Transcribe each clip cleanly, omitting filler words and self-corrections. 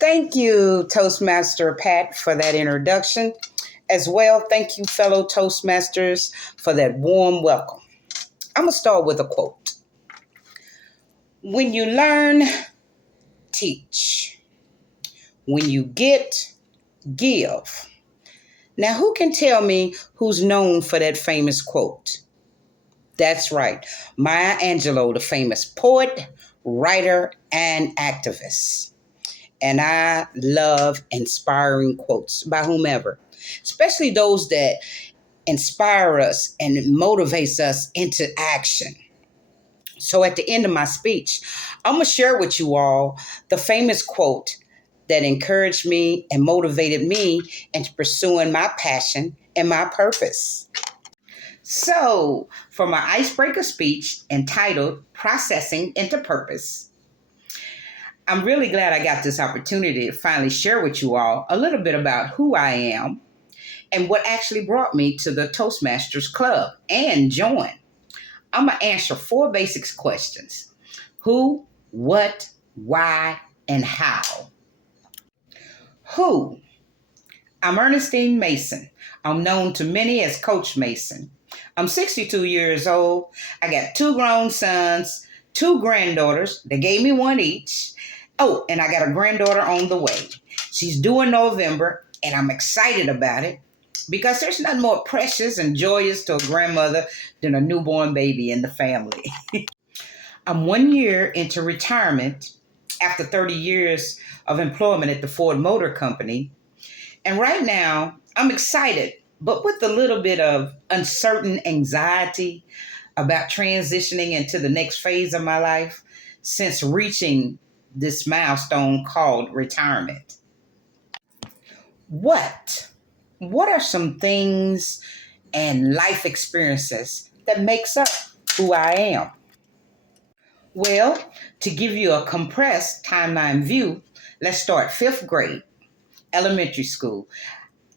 Thank you, Toastmaster Pat, for that introduction. As well, thank you, fellow Toastmasters, for that warm welcome. I'm going to start with a quote. When you learn, teach. When you get, give. Now, who can tell me who's known for that famous quote? That's right, Maya Angelou, the famous poet, writer, and activist. And I love inspiring quotes by whomever, especially those that inspire us and motivates us into action. So at the end of my speech, I'm going to share with you all the famous quote that encouraged me and motivated me into pursuing my passion and my purpose. So, for my icebreaker speech entitled Processing into Purpose, I'm really glad I got this opportunity to finally share with you all a little bit about who I am and what actually brought me to the Toastmasters Club and join. I'm going to answer four basics questions: who, what, why, and how. Who? I'm Ernestine Mason. I'm known to many as Coach Mason. I'm 62 years old. I got two grown sons, two granddaughters. They gave me one each. Oh, and I got a granddaughter on the way. She's due in November, and I'm excited about it because there's nothing more precious and joyous to a grandmother than a newborn baby in the family. I'm 1 year into retirement after 30 years of employment at the Ford Motor Company. And right now, I'm excited, but with a little bit of uncertain anxiety about transitioning into the next phase of my life since reaching this milestone called retirement. What? What are some things and life experiences that makes up who I am? Well, to give you a compressed timeline view, let's start fifth grade, elementary school.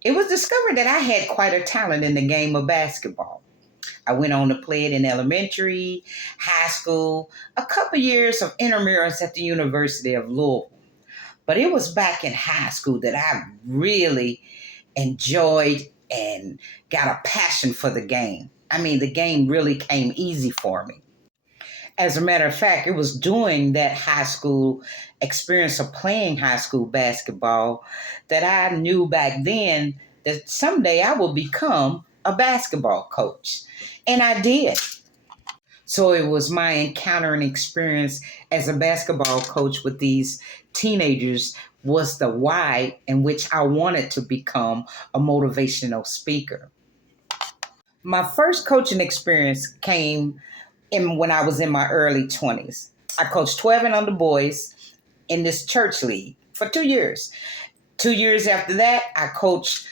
It was discovered that I had quite a talent in the game of basketball. I went on to play it in elementary, high school, a couple years of intramurals at the University of Louisville. But it was back in high school that I really enjoyed and got a passion for the game. I mean, the game really came easy for me. As a matter of fact, it was during that high school experience of playing high school basketball that I knew back then that someday I would become a basketball coach. And I did. So it was my encounter and experience as a basketball coach with these teenagers was the why in which I wanted to become a motivational speaker. My first coaching experience came when I was in my early 20s. I coached 12 and under boys in this church league for 2 years. 2 years after that, I coached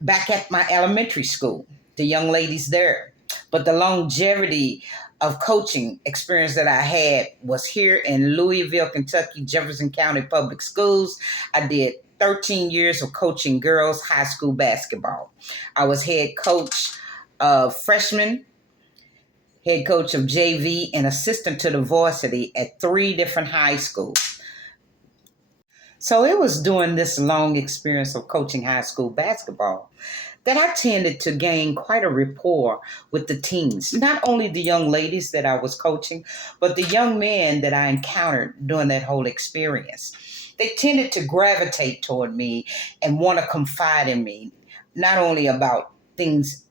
back at my elementary school, the young ladies there. But the longevity of coaching experience that I had was here in Louisville, Kentucky, Jefferson County Public Schools. I did 13 years of coaching girls high school basketball. I was head coach of freshmen, head coach of JV, and assistant to the varsity at three different high schools. So it was during this long experience of coaching high school basketball that I tended to gain quite a rapport with the teens, not only the young ladies that I was coaching, but the young men that I encountered during that whole experience. They tended to gravitate toward me and want to confide in me, not only about things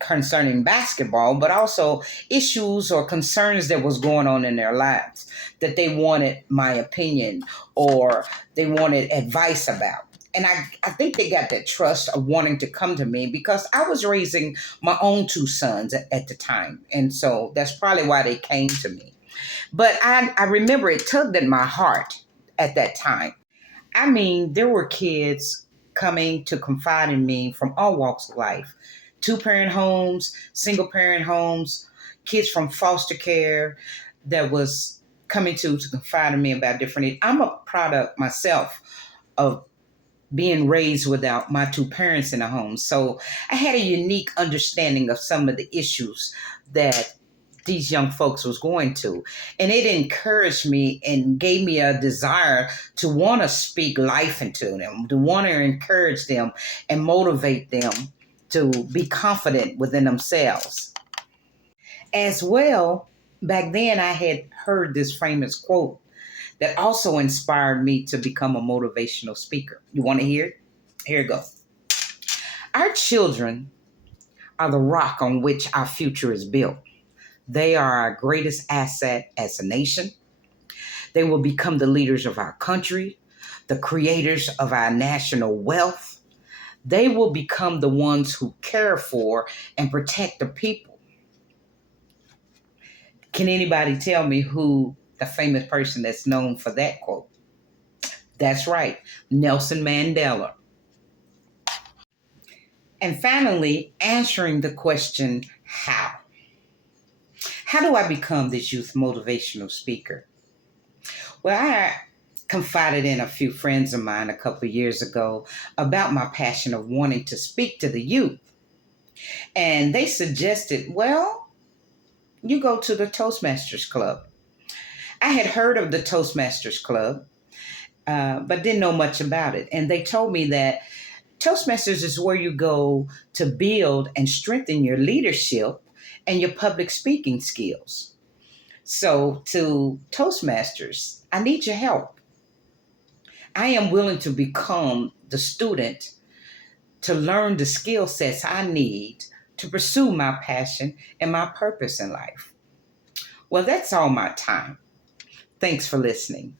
concerning basketball, but also issues or concerns that was going on in their lives that they wanted my opinion or they wanted advice about. And I think they got that trust of wanting to come to me because I was raising my own two sons at the time. And so that's probably why they came to me. But I remember it tugged at my heart at that time. I mean, there were kids coming to confide in me from all walks of life: two-parent homes, single-parent homes, kids from foster care that was coming to confide in me about different needs. I'm a product myself of being raised without my two parents in the home. So I had a unique understanding of some of the issues that these young folks was going to. And it encouraged me and gave me a desire to want to speak life into them, to want to encourage them and motivate them to be confident within themselves. As well, back then I had heard this famous quote that also inspired me to become a motivational speaker. You want to hear it? Here it goes. Our children are the rock on which our future is built. They are our greatest asset as a nation. They will become the leaders of our country, the creators of our national wealth. They will become the ones who care for and protect the people. Can anybody tell me who the famous person that's known for that quote? That's right, Nelson Mandela. And finally, answering the question, how? How do I become this youth motivational speaker? Well, I confided in a few friends of mine a couple of years ago about my passion of wanting to speak to the youth. And they suggested, well, you go to the Toastmasters Club. I had heard of the Toastmasters Club, but didn't know much about it. And they told me that Toastmasters is where you go to build and strengthen your leadership and your public speaking skills. So, to Toastmasters, I need your help. I am willing to become the student to learn the skill sets I need to pursue my passion and my purpose in life. Well, that's all my time. Thanks for listening.